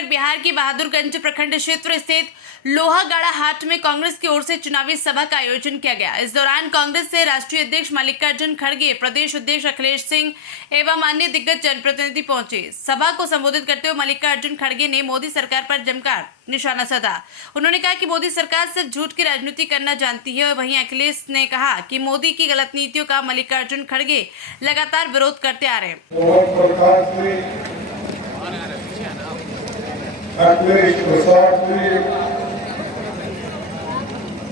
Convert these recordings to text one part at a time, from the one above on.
लेकर बिहार के बहादुरगंज प्रखंड क्षेत्र स्थित लोहागाड़ा हाट में कांग्रेस की ओर से चुनावी सभा का आयोजन किया गया। इस दौरान कांग्रेस से राष्ट्रीय अध्यक्ष मल्लिकार्जुन खड़गे, प्रदेश अध्यक्ष अखिलेश सिंह एवं अन्य दिग्गज जनप्रतिनिधि पहुंचे। सभा को संबोधित करते हुए मल्लिकार्जुन खड़गे ने मोदी सरकार पर जमकर निशाना साधा। उन्होंने कहा कि मोदी सरकार सिर्फ झूठ की राजनीति करना जानती है। और वहीं अखिलेश ने कहा कि मोदी की गलत नीतियों का मल्लिकार्जुन खड़गे लगातार विरोध करते आ रहे हैं। अखिलेश प्रसाद जी,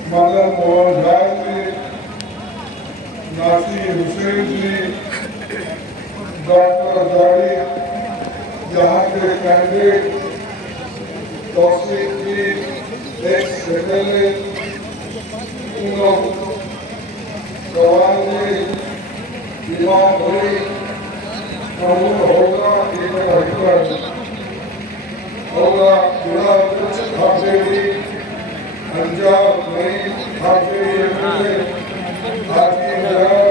मदन मोहन झा जी, नासिर हुसैन जी, डॉक्टर अजारी, यहाँ के कैंडिडेट तौसीफ जी, एक्स एमएलए सवाल जी, इमाम भाई, महमूद होगा, होगा जिला अध्यक्ष हाजेरी, अंजाब नहीं हाजेरी एमएलए, हाजी नगर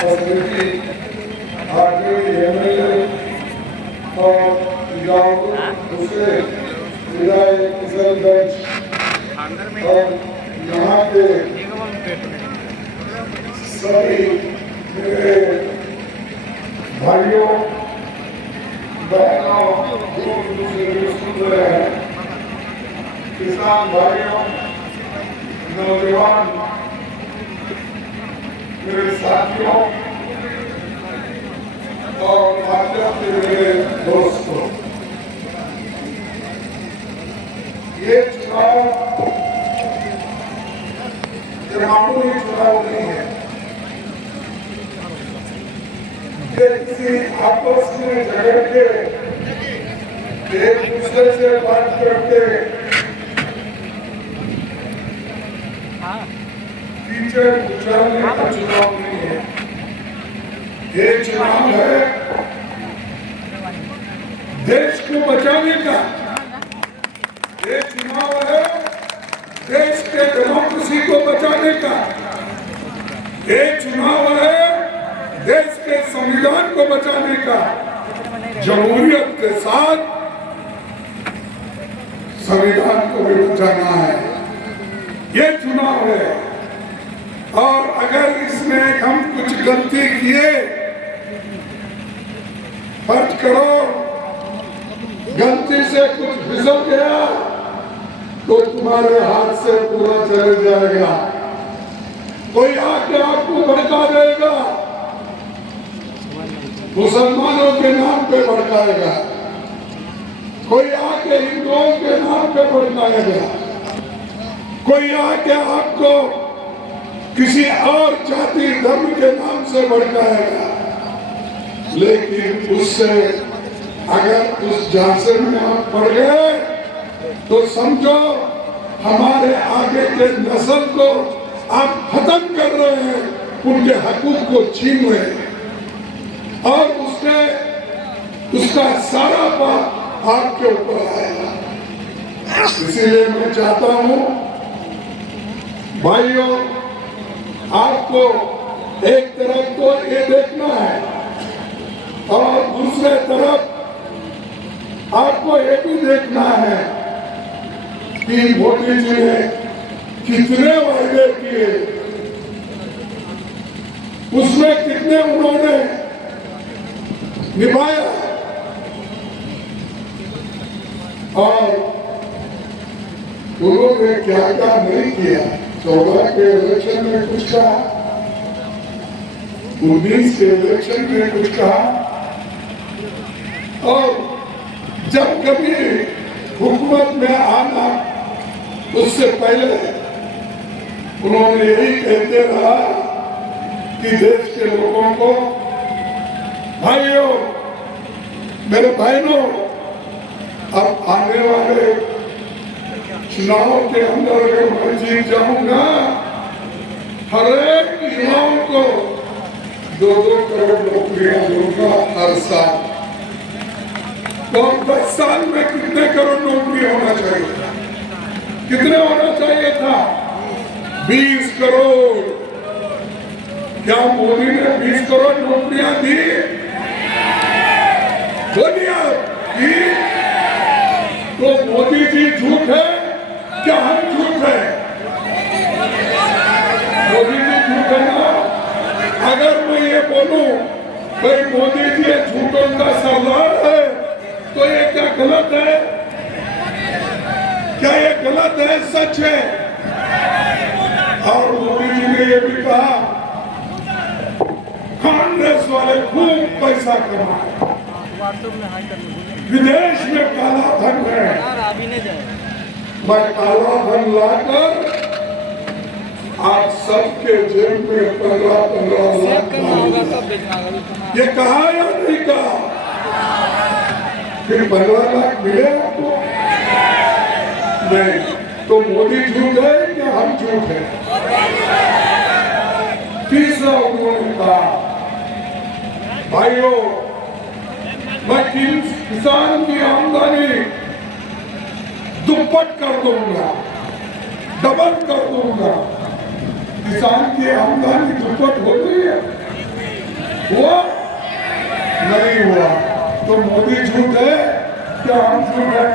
फैसिलिटी हाजेरी एमएलए और इजाज़ुल हुसैन विधायक किशनगंज और यहाँ के सभी मेरे भाइयों बहनों सुन रहे हैं, किसान भाइयों, नौजवान मेरे साथियों और माध्यम से मेरे दोस्तों, ये चुनाव मामूली चुनाव नहीं है। ये किसी आपस में झगड़ के एक दूसरे से बात करके टीचर उछालने का चुनाव नहीं है। ये चुनाव है देश को बचाने का। ये चुनाव है देश के डेमोक्रेसी को बचाने का। ये चुनाव है देश के संविधान को बचाने का। जमहूरियत के साथ संविधान को भी बचाना है। ये चुनाव है और अगर इसमें हम कुछ गलती किए, फर्ज करो गलती से कुछ फिसल गया तो तुम्हारे हाथ से पूरा चले जाएगा। कोई आके आपको भड़का देगा, मुसलमानों के नाम पे भड़काएगा, कोई आके हिंदुओं के नाम पे भड़काएगा, कोई आके आपको किसी और जाति धर्म के नाम से भड़काएगा। लेकिन उससे अगर उस झांसे में आप पड़ गए तो समझो हमारे आगे के नस्ल को आप खत्म कर रहे हैं, उनके हकूक को छीन रहे हैं और उसका सारा पाप आपके ऊपर आएगा। इसीलिए मैं चाहता हूं भाइयों, आपको एक तरफ तो ये देखना है और दूसरे तरफ आपको ये भी देखना है कि मोदी जी ने कितने वायदे किए, उसमें कितने उन्होंने निभाया और उन्होंने क्या क्या नहीं किया। 14 के इलेक्शन में कुछ कहा, 19 के इलेक्शन में कुछ कहा और जब कभी हुकूमत में आना उससे पहले उन्होंने यही कहते रहा कि देश के लोगों को, भाइयों मेरे बहनों, अब आने वाले चुनाव के अंदर अगर मैं जीत जाऊंगा, हर एक युवाओं को 2-2 करोड़ नौकरियां दूंगा हर साल। तो 10 साल में कितने करोड़ नौकरी होना चाहिए? कितने होना चाहिए था? 20 करोड़। क्या मोदी ने 20 करोड़ नौकरियां दी? बोलिए, तो झूठ है क्या हम झूठ है? मोदी जी झूठ है ना? अगर मैं ये बोलूं भाई मोदी जी ये झूठों का सरदार है तो ये क्या गलत है? क्या ये गलत है? सच है। और मोदी जी ने ये भी कहा कांग्रेस वाले खूब पैसा कमाए, विदेश में काला धन है। मैं काला धन लाकर आप सबके जेब में 15-15 लाख डालूंगा। ये कहा या नहीं कहा? फिर 15 लाख मिले आपको? नहीं। तो मोदी झूठ है या हम झूठ है? तीसरा उन्होंने कहा भाइयों मैं किसान की आमदनी दुप्पट कर दूंगा, डबल कर दूंगा। किसान की आमदनी दुप्पट हो गई है, हुआ नहीं हुआ? तो मोदी झूठ है क्या हम झूठ है?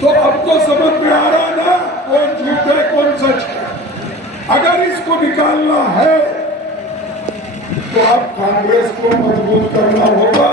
तो अब तो समझ में आ रहा ना कौन झूठ है कौन सच है। अगर इसको निकालना है तो अब कांग्रेस को मजबूत करना होगा।